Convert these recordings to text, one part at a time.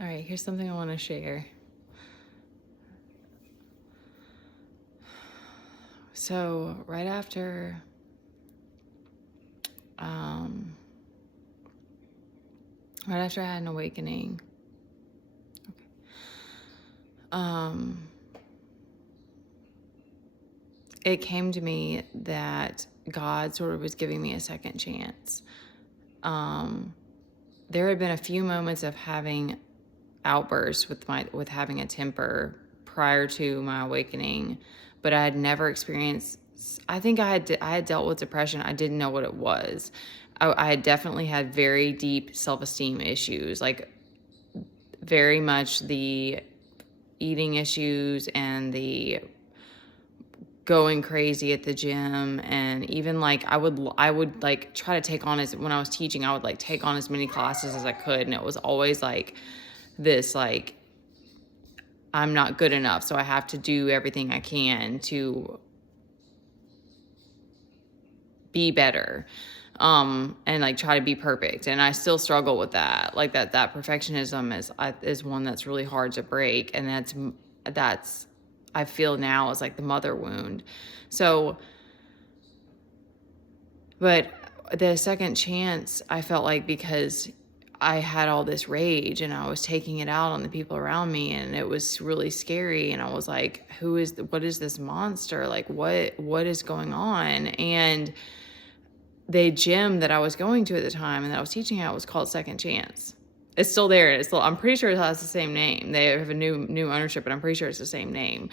All right, here's something I want to share. So right after I had an awakening, it came to me that God sort of was giving me a second chance. There had been a few moments of having outbursts with having a temper prior to my awakening, but I had never experienced. I think I had dealt with depression. I didn't know what it was. I had definitely had very deep self-esteem issues, like very much the eating issues and the going crazy at the gym, and even like I would like try to take on, as when I was teaching, I would like take on as many classes as I could, and it was always like this, like, I'm not good enough, so I have to do everything I can to be better, and like try to be perfect. And I still struggle with that. Like that perfectionism is one that's really hard to break, and that's I feel now is like the mother wound. So, but the second chance, I felt like, because I had all this rage and I was taking it out on the people around me, and it was really scary. And I was like, what is this monster? Like, what is going on? And the gym that I was going to at the time and that I was teaching at was called Second Chance. It's still there. I'm pretty sure it has the same name. They have a new ownership, but I'm pretty sure it's the same name.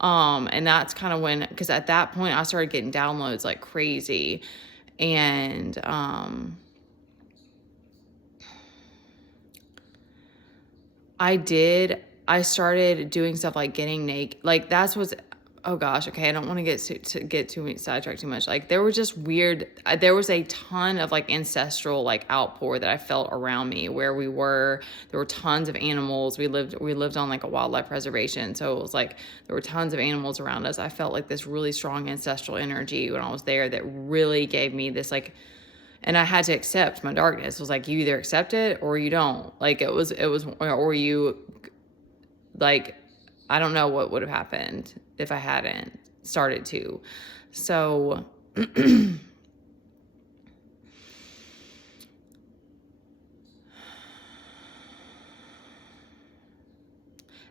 And that's kind of when, because at that point I started getting downloads like crazy. And, I started doing stuff like getting naked. Like oh gosh, okay, I don't want to get too sidetracked too much. Like there was a ton of like ancestral like outpour that I felt around me where we were. There were tons of animals. We lived on like a wildlife preservation, so it was like there were tons of animals around us. I felt like this really strong ancestral energy when I was there that really gave me this like, and I had to accept my darkness. It was like, you either accept it or you don't. Like it was, or you, like, I don't know what would have happened if I hadn't started to. So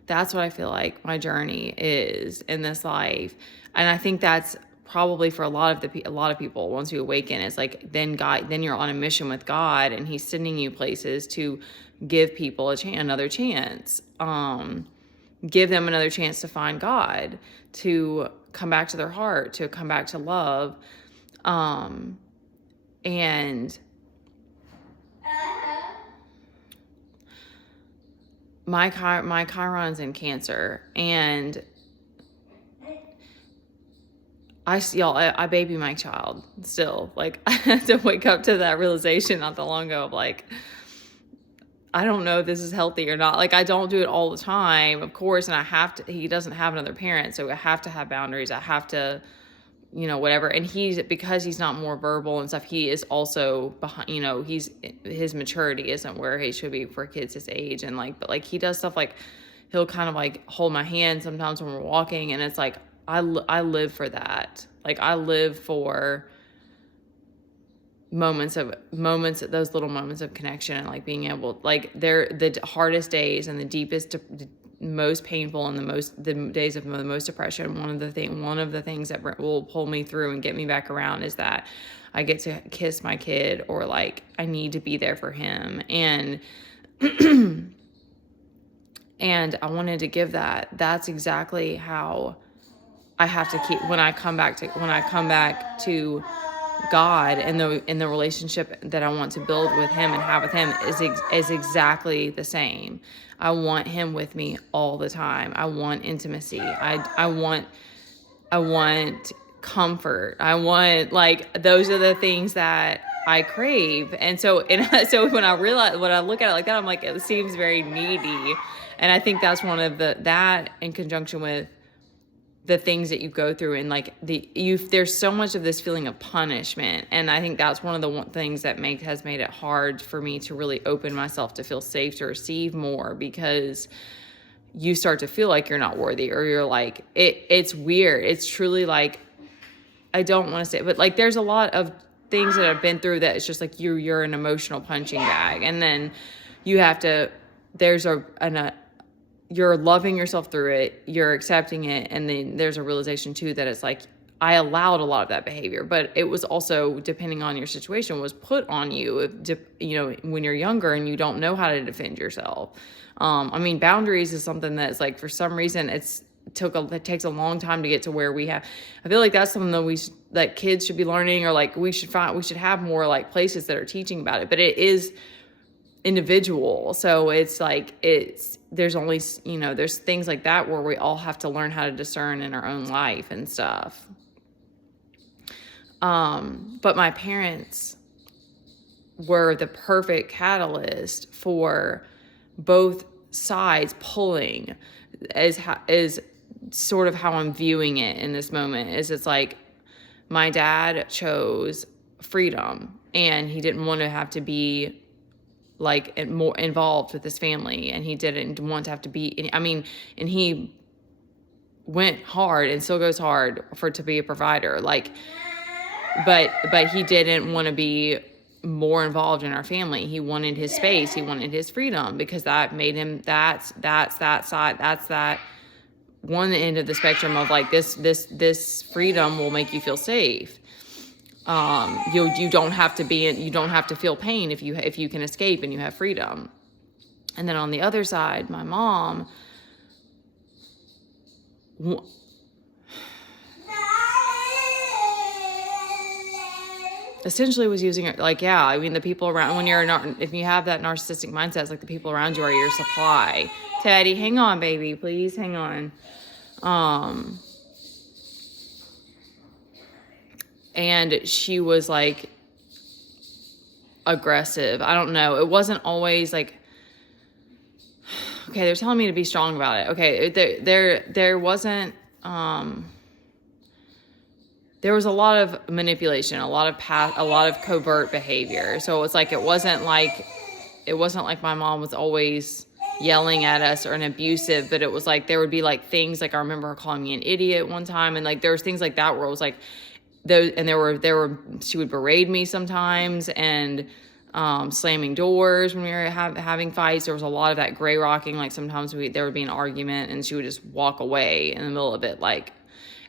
that's what I feel like my journey is in this life. And I think that's probably for a lot of people, once you awaken, it's like, then you're on a mission with God, and he's sending you places to give people another chance. Give them another chance to find God, to come back to their heart, to come back to love. And my Chiron's in Cancer, and I baby my child still. Like, I had to wake up to that realization not that long ago of like, I don't know if this is healthy or not. Like, I don't do it all the time, of course, and he doesn't have another parent, so I have to have boundaries. I have to, whatever. And because he's not more verbal and stuff, he is also behind, his maturity isn't where he should be for kids his age. And like, but like he does stuff like, he'll kind of like hold my hand sometimes when we're walking, and it's like, I live for that. Like, I live for those little moments of connection, and like being able, like, they're the hardest days and the deepest, the most painful, and the days of the most depression. One of the things that will pull me through and get me back around is that I get to kiss my kid, or like I need to be there for him. And and I wanted to give that. That's exactly how I have to keep, when I come back to God, and the relationship that I want to build with him and have with him is exactly the same. I want him with me all the time. I want intimacy. I want comfort. I want, like, those are the things that I crave. And so when I look at it like that, I'm like, it seems very needy. And I think that's one of that in conjunction with the things that you go through, and like there's so much of this feeling of punishment. And I think that's one of the things that has made it hard for me to really open myself to feel safe to receive more, because you start to feel like you're not worthy, or you're like, it's weird. It's truly like, I don't want to say, but like, there's a lot of things that I've been through that it's just like you're an emotional punching bag. And then you have to, you're loving yourself through it, you're accepting it, and then there's a realization too that it's like, I allowed a lot of that behavior, but it was also, depending on your situation, was put on you, when you're younger and you don't know how to defend yourself. I mean, boundaries is something that's like, for some reason, it takes a long time to get to where we have. I feel like that's something that kids should be learning, or like we should have more like places that are teaching about it, but it is individual. So it's like, there's only, there's things like that where we all have to learn how to discern in our own life and stuff. But my parents were the perfect catalyst for both sides pulling, is sort of how I'm viewing it in this moment. It's like, my dad chose freedom, and he didn't want to have to be like more involved with his family, and he didn't want to have to be, and he went hard and still goes hard to be a provider, like, but he didn't want to be more involved in our family. He wanted his space, he wanted his freedom, because that made him, that's that side, that's that one end of the spectrum of like, this freedom will make you feel safe. You don't have to feel pain if you can escape and you have freedom. And then on the other side, my mom essentially was using it like, the people around, if you have that narcissistic mindset, it's like the people around you are your supply. Teddy, hang on, baby, please hang on. And she was like aggressive. I don't know. It wasn't always like, okay, they're telling me to be strong about it. Okay. There wasn't, there was a lot of manipulation, a lot of covert behavior. So it wasn't like my mom was always yelling at us or an abusive, but it was like, there would be like things like, I remember her calling me an idiot one time. And like, there was things like that where it was like, she would berate me sometimes, and slamming doors when we were having fights. There was a lot of that gray rocking. Like sometimes there would be an argument and she would just walk away in the middle of it. Like,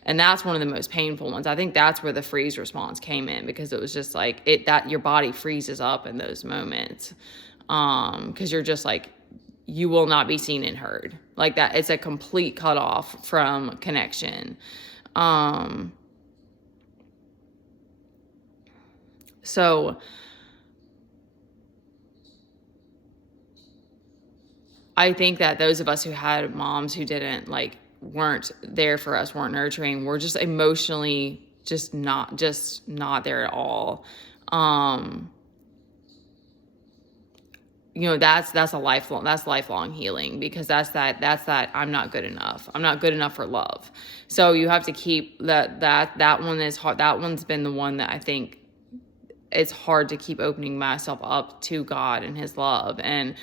and that's one of the most painful ones. I think that's where the freeze response came in, because it was just like that your body freezes up in those moments. 'Cause you're just like, you will not be seen and heard like that. It's a complete cutoff from connection. So I think that those of us who had moms who weren't there for us, weren't nurturing, were just emotionally just not there at all. That's lifelong healing, because that's that I'm not good enough. I'm not good enough for love. So you have to keep that one is hard. That one's been the one that I think it's hard to keep opening myself up to God and his love and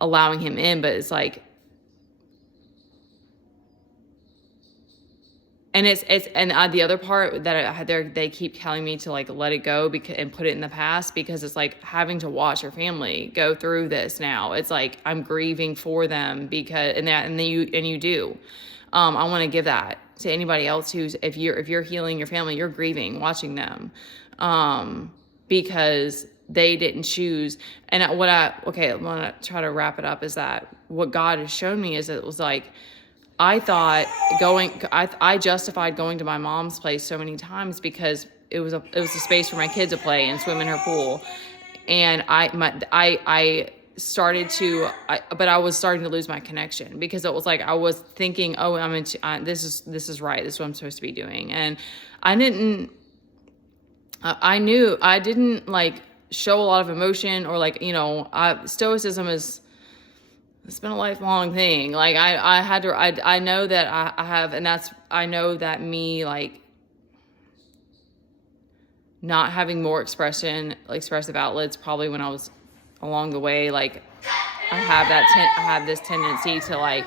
allowing him in. But it's like, and the other part that they keep telling me to like let it go and put it in the past, because it's like having to watch your family go through this now. It's like I'm grieving for them, and you do. I want to give that to anybody else if you're healing your family, you're grieving watching them, because they didn't choose. And I want to try to wrap it up, is that what God has shown me is it was like, I thought I justified going to my mom's place so many times because it was a space for my kids to play and swim in her pool. And I started to, but I was starting to lose my connection, because it was like, I was thinking, this is right. This is what I'm supposed to be doing. And I didn't like show a lot of emotion, or like, stoicism it's been a lifelong thing. Like I know that I have, and I know that me like not having more expressive outlets, probably when I was along the way, like I have this tendency to like,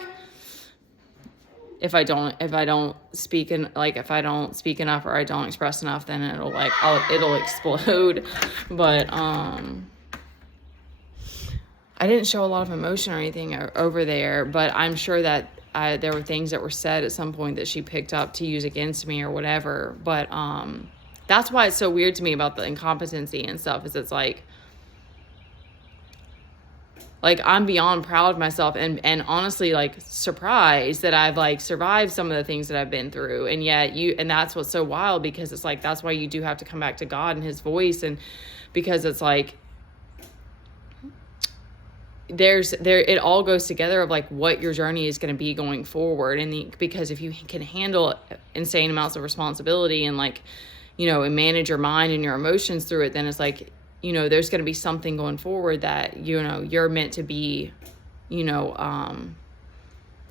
if I don't speak enough or I don't express enough, then it'll explode. But I didn't show a lot of emotion or anything over there, but I'm sure that there were things that were said at some point that she picked up to use against me or whatever. But that's why it's so weird to me about the incompetency and stuff, is it's like I'm beyond proud of myself and honestly like surprised that I've like survived some of the things that I've been through. And yet and that's what's so wild, because it's like, that's why you do have to come back to God and his voice. And because it's like, it all goes together of like what your journey is going to be going forward. And because if you can handle insane amounts of responsibility and like, and manage your mind and your emotions through it, then it's like, there's going to be something going forward that, you're meant to be, a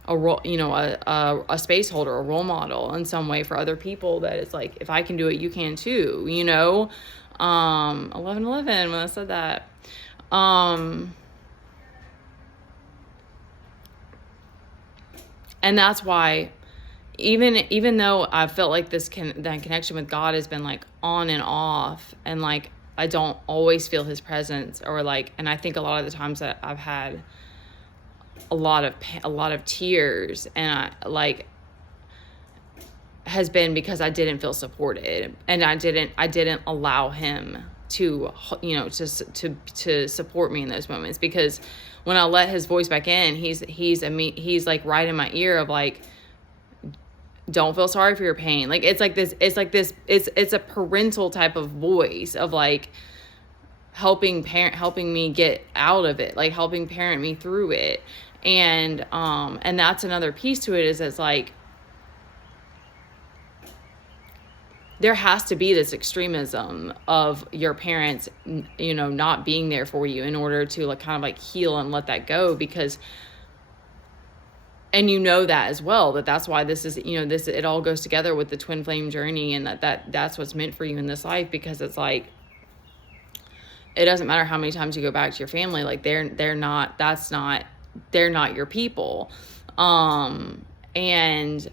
role, a space holder, a role model in some way for other people, that it's like, if I can do it, you can too, 11:11 when I said that. And that's why even though I felt like that connection with God has been like on and off, and like I don't always feel his presence, or like, and I think a lot of the times that I've had a lot of tears, and I like has been because I didn't feel supported, and I didn't allow him to to support me in those moments. Because when I let his voice back in, he's like right in my ear of like, don't feel sorry for your pain. Like it's a parental type of voice of like helping me get out of it, like helping parent me through it. And that's another piece to it, is it's like there has to be this extremism of your parents, not being there for you in order to like kind of like heal and let that go. Because, and that as well, that's why this is, it all goes together with the twin flame journey, and that's what's meant for you in this life. Because it's like, it doesn't matter how many times you go back to your family, like they're not your people. And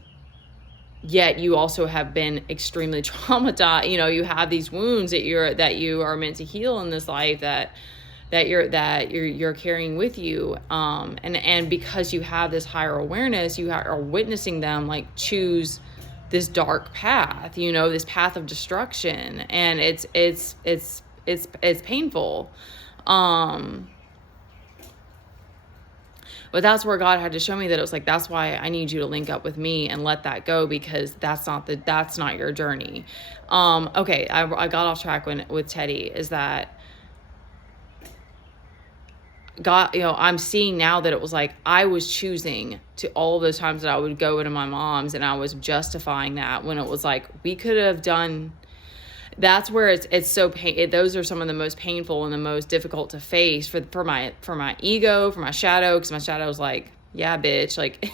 yet you also have been extremely traumatized. You have these wounds that you are meant to heal in this life, that you're carrying with you. And because you have this higher awareness, you are witnessing them like choose this dark path, this path of destruction. And it's painful. But that's where God had to show me that it was like, that's why I need you to link up with me and let that go, because that's not your journey. Okay. I got off track with Teddy, is that God, I'm seeing now that it was like, I was choosing to all those times that I would go into my mom's, and I was justifying that, when it was like, we could have done. That's where it's so those are some of the most painful and the most difficult to face for my ego, for my shadow, because my shadow's like, yeah, bitch, like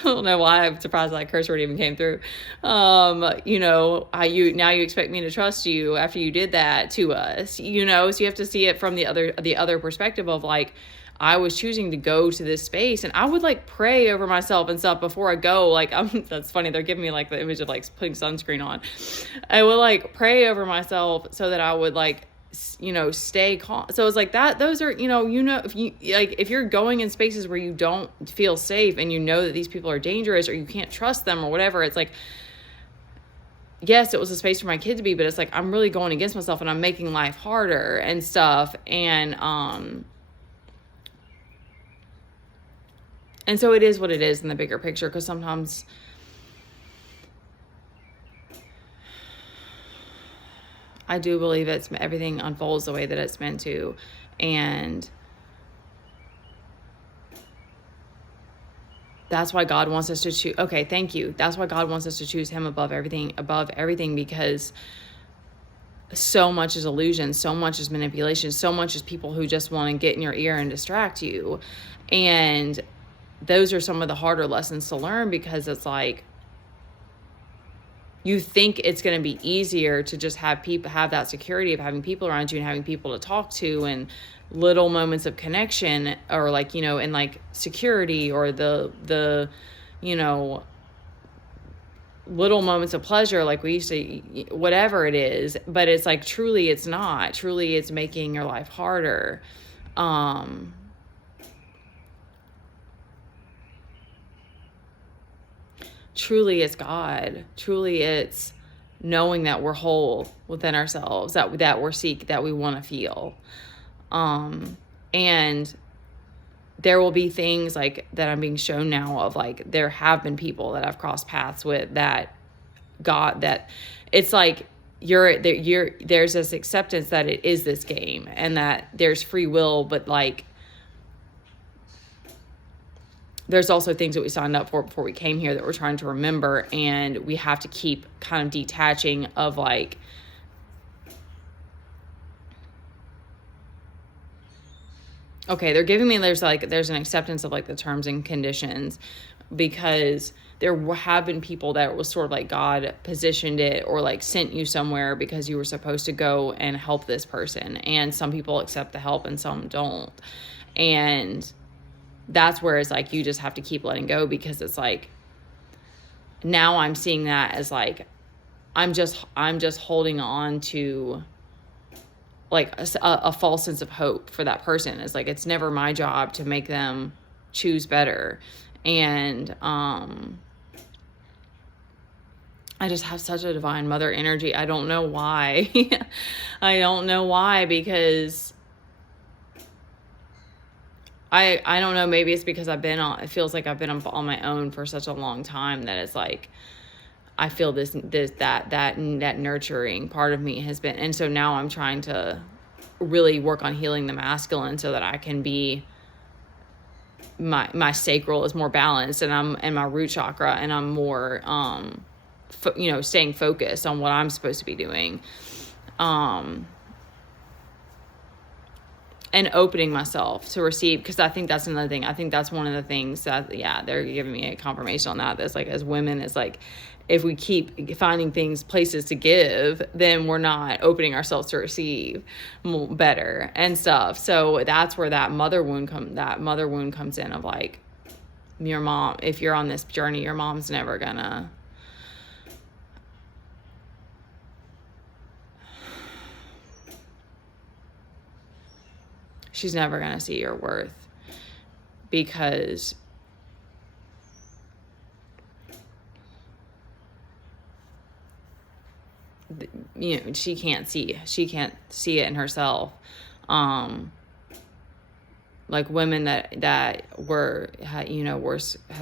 I don't know why I'm surprised that curse word even came through. Now you expect me to trust you after you did that to us, so you have to see it from the other perspective of like, I was choosing to go to this space, and I would like pray over myself and stuff before I go. Like, that's funny. They're giving me like the image of like putting sunscreen on. I would like pray over myself so that I would like, stay calm. So it's like that. Those are, if you're going in spaces where you don't feel safe, and that these people are dangerous, or you can't trust them or whatever, it's like, yes, it was a space for my kid to be, but it's like, I'm really going against myself, and I'm making life harder and stuff. And so it is what it is in the bigger picture, because sometimes I do believe everything unfolds the way that it's meant to. And that's why God wants us to choose. Okay, thank you. That's why God wants us to choose him above everything, because so much is illusion, so much is manipulation, so much is people who just want to get in your ear and distract you. And those are some of the harder lessons to learn, because it's like, you think it's going to be easier to just have people have that security of having people around you and having people to talk to and little moments of connection, or like, you know, and like security, or the, you know, little moments of pleasure, like we used to, whatever it is. But it's like, truly it's not. Truly it's making your life harder. Truly it's God. Truly it's knowing that we're whole within ourselves, that that we want to feel. And there will be things like that I'm being shown now of like, there have been people that I've crossed paths with that God, that it's like, there's this acceptance that it is this game and that there's free will, but like, there's also things that we signed up for before we came here that we're trying to remember, and we have to keep kind of detaching of like, okay, they're giving me, there's an acceptance of like the terms and conditions, because there have been people that was sort of like God positioned it or like sent you somewhere because you were supposed to go and help this person. And some people accept the help and some don't. And that's where it's like, you just have to keep letting go, because it's like, now I'm seeing that as like, I'm just holding on to like a false sense of hope for that person. It's like, it's never my job to make them choose better. And I just have such a divine mother energy. I don't know why. I don't know why, because I don't know, maybe it's because it feels like I've been on my own for such a long time, that it's like, I feel that nurturing part of me has been, and so now I'm trying to really work on healing the masculine so that I can be, my sacral is more balanced, and my root chakra, and I'm more, staying focused on what I'm supposed to be doing. And opening myself to receive, because I think that's another thing. I think that's one of the things that, they're giving me a confirmation on that. That's like, as women, it's like, if we keep finding places to give, then we're not opening ourselves to receive better and stuff. So that's where that mother wound comes in, of like, your mom, if you're on this journey, your mom's never gonna, she's never going to see your worth, because she can't see it in herself. Like women that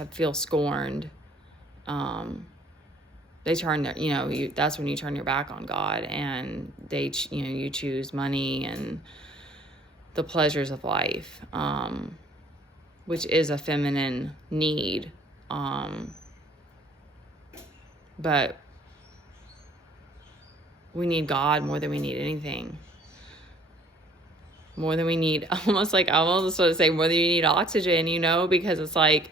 feel scorned, they turn their, that's when you turn your back on God, and you choose money and the pleasures of life, which is a feminine need. But we need God more than we need anything. More than we need, almost want to say, more than you need oxygen, because it's like,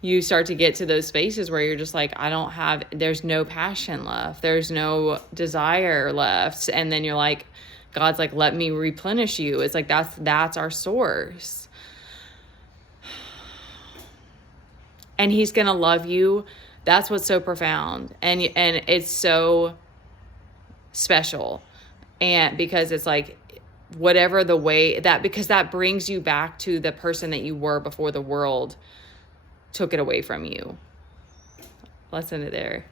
you start to get to those spaces where you're just like, there's no passion left. There's no desire left. And then you're like, God's like, let me replenish you. It's like, that's our source. And he's going to love you. That's what's so profound. And it's so special. And because it's like, whatever the way because that brings you back to the person that you were before the world took it away from you. Let's end it there.